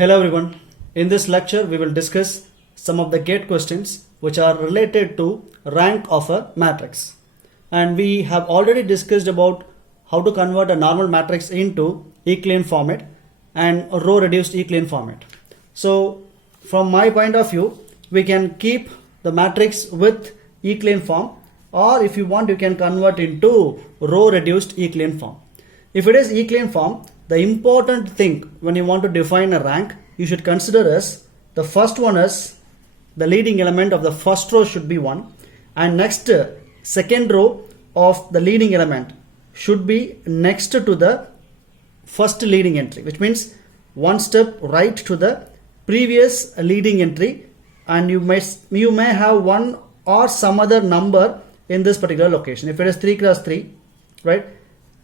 Hello everyone. In this lecture we will discuss some of the gate questions which are related to rank of a matrix. And we have already discussed about how to convert a normal matrix into Euclidean format and row reduced Euclidean format. So from my point of view, we can keep the matrix with Euclidean form, or if you want you can convert into row reduced Euclidean form. If it is Euclidean form, the important thing when you want to define a rank, you should consider as the first one is the leading element of the first row should be 1, and next second row of the leading element should be next to the first leading entry, which means one step right to the previous leading entry, and you may have one or some other number in this particular location. If it is 3 cross 3, right,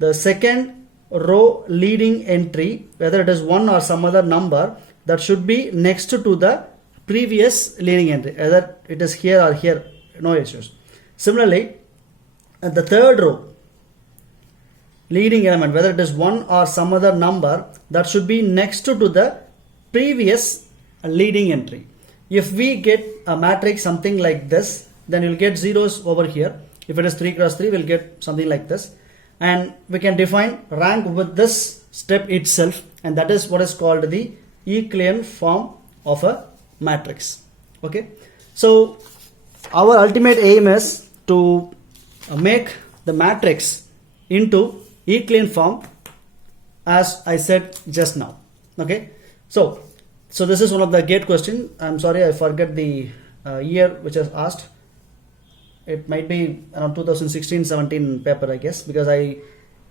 the second row leading entry, whether it is 1 or some other number, that should be next to the previous leading entry, whether it is here or here, no issues. Similarly, at the third row leading element, whether it is 1 or some other number, that should be next to the previous leading entry. If we get a matrix something like this, then you'll get zeros over here. If it is 3 cross 3, we'll get something like this, and we can define rank with this step itself, and that is what is called the Euclidean form of a matrix. Okay, so our ultimate aim is to make the matrix into Euclidean form, as I said just now. Okay, so this is one of the gate question. I'm sorry, I forget the year which is asked. It might be around 2016-17 paper, I guess, because I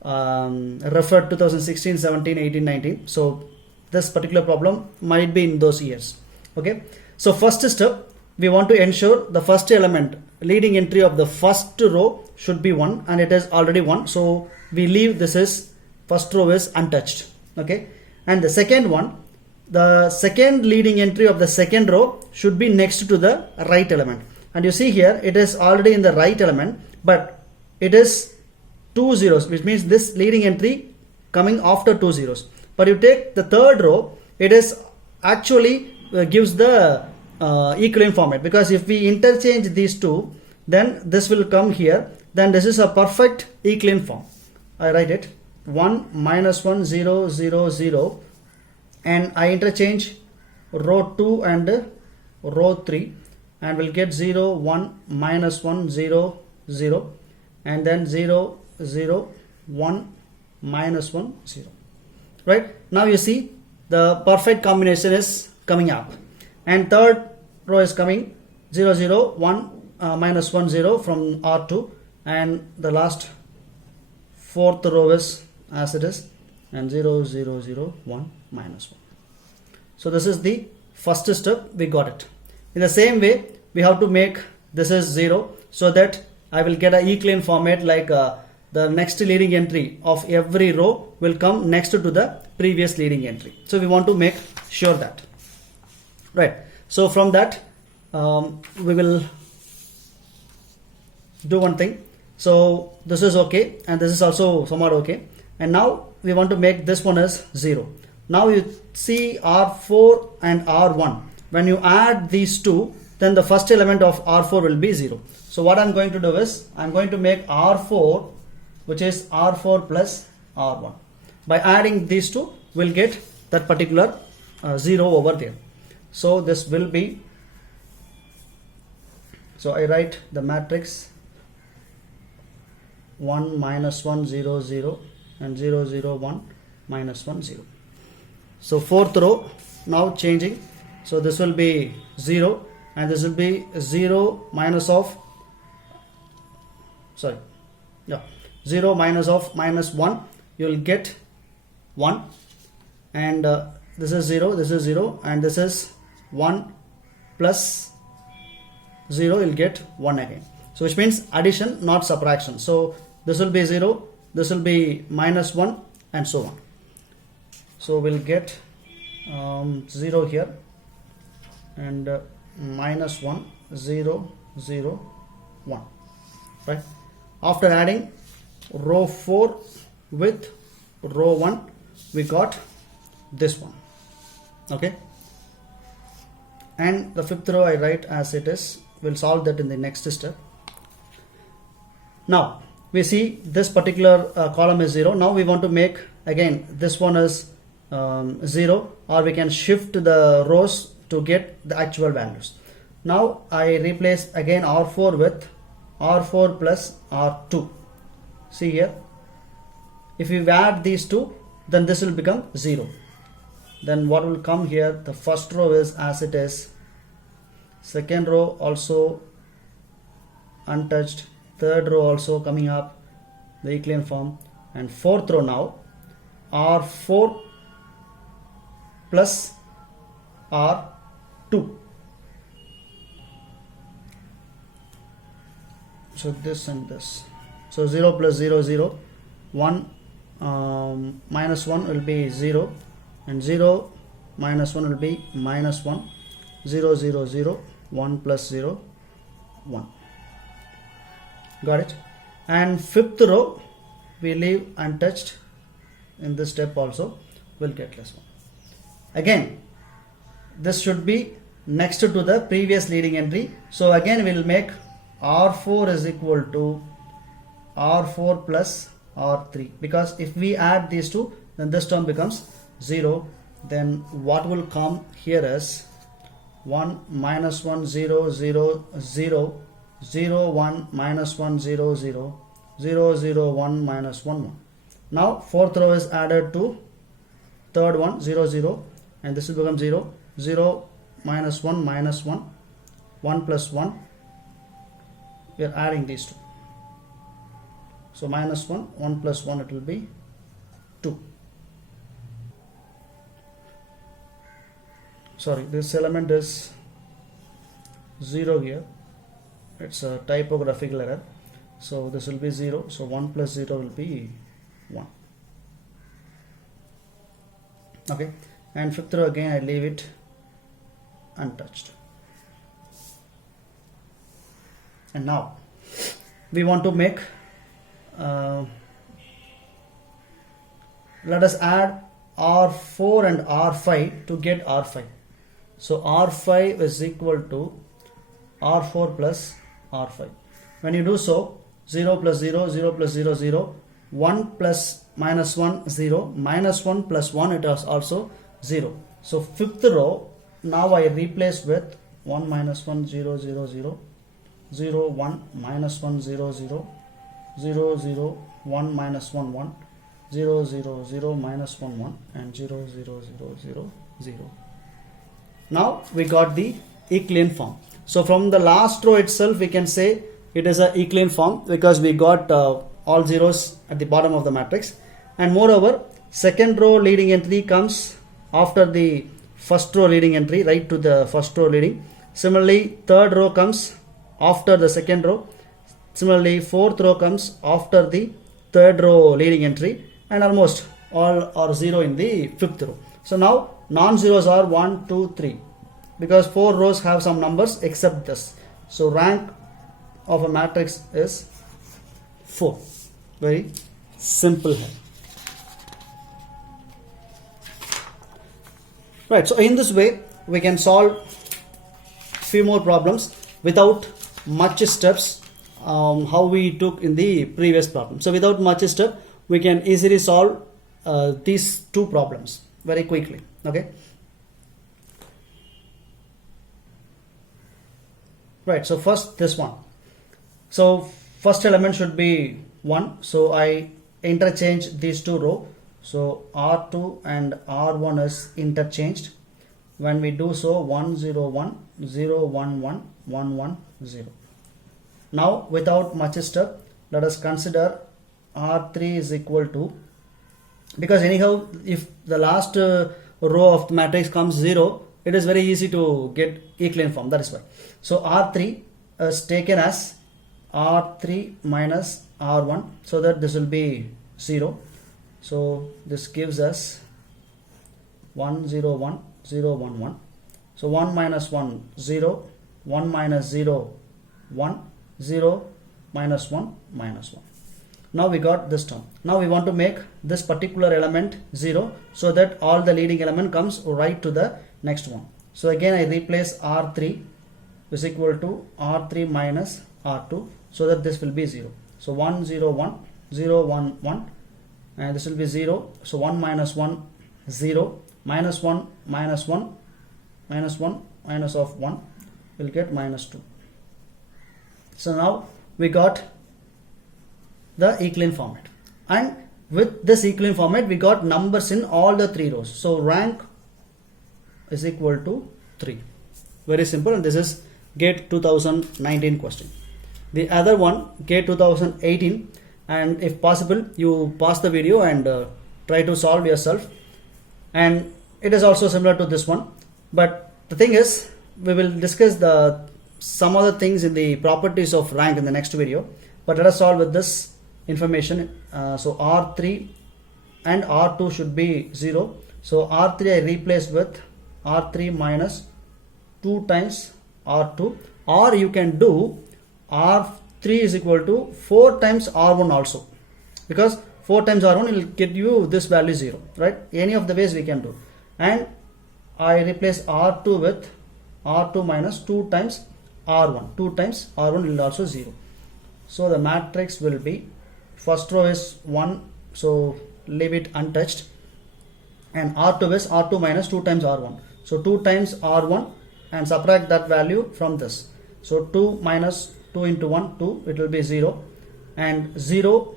referred 2016, 17, 18, 19. So this particular problem might be in those years. Okay, so first step, we want to ensure the first element leading entry of the first row should be 1, and it is already 1, so we leave this is first row is untouched. Okay, and the second one, the second leading entry of the second row should be next to the right element, and you see here it is already in the right element, but it is 2 zeros, which means this leading entry coming after 2 zeros. But you take the third row, it is actually gives the Euclidean format, because if we interchange these two, then this will come here, then this is a perfect Euclidean form. I write it 1 minus 1 0 0 0, and I interchange row 2 and row 3, and we'll get 0 1 minus 1 0 0, and then 0 0 1 minus 1 0. Right, now you see the perfect combination is coming up, and third row is coming 0 0 1 minus 1 0 from R2, and the last fourth row is as it is, and 0 0 0 1 minus 1. So this is the first step, we got it. In the same way, we have to make this is 0, so that I will get a Euclidean format, like the next leading entry of every row will come next to the previous leading entry. So we want to make sure that, right? So from that we will do one thing. So this is okay, and this is also somewhat okay, and now we want to make this one as 0. Now you see R4 and R1, when you add these two, then the first element of R4 will be 0. So what I'm going to do is I'm going to make R4, which is R4 plus R1. By adding these two, we'll get that particular 0 over there. So this will be, so I write the matrix 1 minus 1 0 0 and 0 0 1 minus 1 0. So fourth row now changing, so this will be 0, and this will be 0 minus of 0 minus of minus 1, you will get 1, and this is 0, this is 0, and this is 1 plus 0, you will get 1 again. So which means addition, not subtraction. So this will be 0, this will be minus 1, and so on. So we'll get 0 here, and minus 1 0 0 1, right? After adding row 4 with row 1, we got this one. Okay, and the fifth row I write as it is. We'll solve that in the next step. Now we see this particular column is 0. Now we want to make again this one is 0, or we can shift the rows to get the actual values. Now I replace again R4 with R4 plus R2. See here, if we add these two, then this will become 0. Then what will come here, the first row is as it is, second row also untouched, third row also coming up the Euclidean form, and fourth row now R4 plus R2. So this and this, so 0 plus 0 0, 1 minus 1 will be 0, and 0 minus 1 will be minus 1, 0 0 0, 1 plus 0 1. Got it? And fifth row we leave untouched. In this step also we'll get less 1. Again this should be next to the previous leading entry, so again we'll make R4 is equal to R4 plus R3, because if we add these two, then this term becomes 0. Then what will come here is 1 minus 1 0 0 0 0 1 minus 1 0 0 0 0 1 minus 1 1. Now fourth row is added to third one 0 0, and this will become 0 0 minus 1 minus 1 1 plus 1. We are adding these two, so minus 1 1 plus 1, it will be 2. Sorry, this element is 0 here, it's a typographical error, so this will be 0, so 1 plus 0 will be 1. Okay, and fifth row again I leave it untouched. And now we want to make let us add R4 and R5 to get R5. So R5 is equal to R4 plus R5. When you do so, 0 plus 0 0 plus 0 0, 1 plus minus 1 0, minus 1 plus 1, it is also 0. So fifth row now I replace with 1 minus 1 0 0 0, 0 1 minus 1 0 0, 0 0 1 minus 1 1, 0 0 0 minus 1 1, and 0 0 0 0 0. Now we got the Euclidean form. So from the last row itself we can say it is a Euclidean form, because we got all zeros at the bottom of the matrix, and moreover second row leading entry comes after the first row leading entry, right to the first row leading. Similarly third row comes after the second row. Similarly fourth row comes after the third row leading entry, and almost all are 0 in the fifth row. So now non-zeros are 1 2 3, because 4 rows have some numbers except this. So rank of a matrix is 4. Very simple here. Right, so in this way we can solve few more problems without much steps, how we took in the previous problem. So without much step we can easily solve these two problems very quickly. Okay, right, so first this one. So first element should be 1, so I interchange these two rows. So R2 and R1 is interchanged. When we do so, 1 0 1 0 1 1 1 1 0. Now without much step, let us consider R3 is equal to, because anyhow if the last row of the matrix comes 0, it is very easy to get Euclidean form, that is why. So R3 is taken as R3 minus R1, so that this will be 0. So this gives us 1 0 1 0 1 1. So 1 minus 1 0, 1 minus 0 1, 0 minus 1 minus 1. Now we got this term. Now we want to make this particular element 0 so that all the leading element comes right to the next one. So again I replace R3 is equal to R3 minus R2 so that this will be 0. So 1 0 1 0 1 1 and this will be 0. So 1 minus 1 0 minus 1 minus 1 minus 1 minus of 1 will get minus 2. So now we got the Euclidean format, and with this Euclidean format we got numbers in all the 3 rows. So rank is equal to 3. Very simple, and this is GATE 2019 question. The other one GATE 2018, and if possible you pause the video and try to solve yourself, and it is also similar to this one, but the thing is we will discuss some other things in the properties of rank in the next video, but let us solve with this information. So R3 and R2 should be 0. So R3 I replaced with R3 minus 2 times R2, or you can do R3 is equal to 4 times R1 also, because 4 times R1 will get you this value 0, right? Any of the ways we can do. And I replace R2 with R2 minus 2 times R1. 2 times R1 will also 0. So the matrix will be, first row is 1, so leave it untouched, and R2 is R2 minus 2 times R1. So 2 times R1 and subtract that value from this. So 2 minus 2 into 1, 2, it will be 0, and 0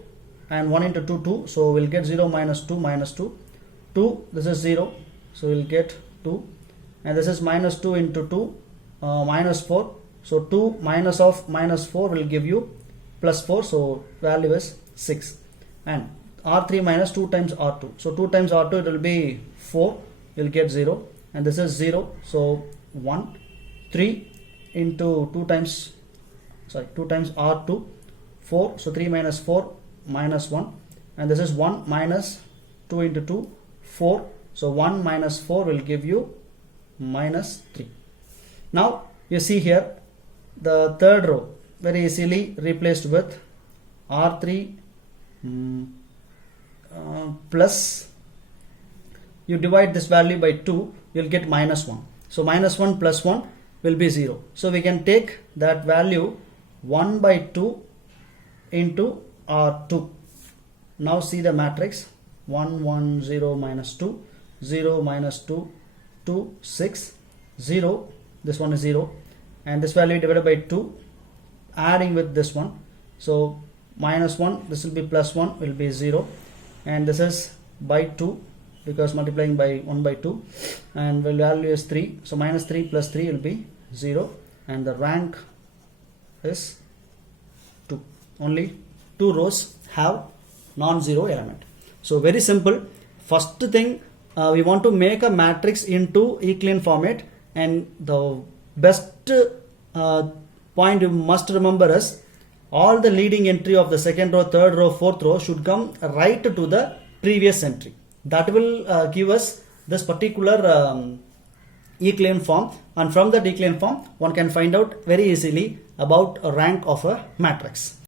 and 1 into 2, 2, so we'll get 0 minus 2 minus 2, 2, this is 0, so we'll get 2, and this is minus 2 into 2, minus 4, so 2 minus of minus 4 will give you plus 4, so value is 6, and R3 minus 2 times R2, so 2 times R2 it will be 4, you'll get 0, and this is 0, so 1, 3 into 2 times R2, 4, so 3 minus 4 minus 1, and this is 1 minus 2 into 2, 4, so 1 minus 4 will give you minus 3. Now you see here the third row very easily replaced with R3 plus, you divide this value by 2, you'll get minus 1. So minus 1 plus 1 will be 0. So we can take that value 1 by 2 into R2. Now see the matrix: 1 1 0 minus 2, 0 minus 2 2 6 0, this one is 0, and this value divided by 2, adding with this one, so minus 1, this will be plus 1, will be 0, and this is by 2 because multiplying by 1 by 2, and the value is 3, so minus 3 plus 3 will be 0, and the rank is 2. Only 2 rows have non-zero element. So very simple. First thing, we want to make a matrix into Euclidean format, and the best point you must remember is all the leading entry of the second row, third row, fourth row should come right to the previous entry. That will give us this particular Euclidean form, and from that Euclidean form one can find out very easily about a rank of a matrix.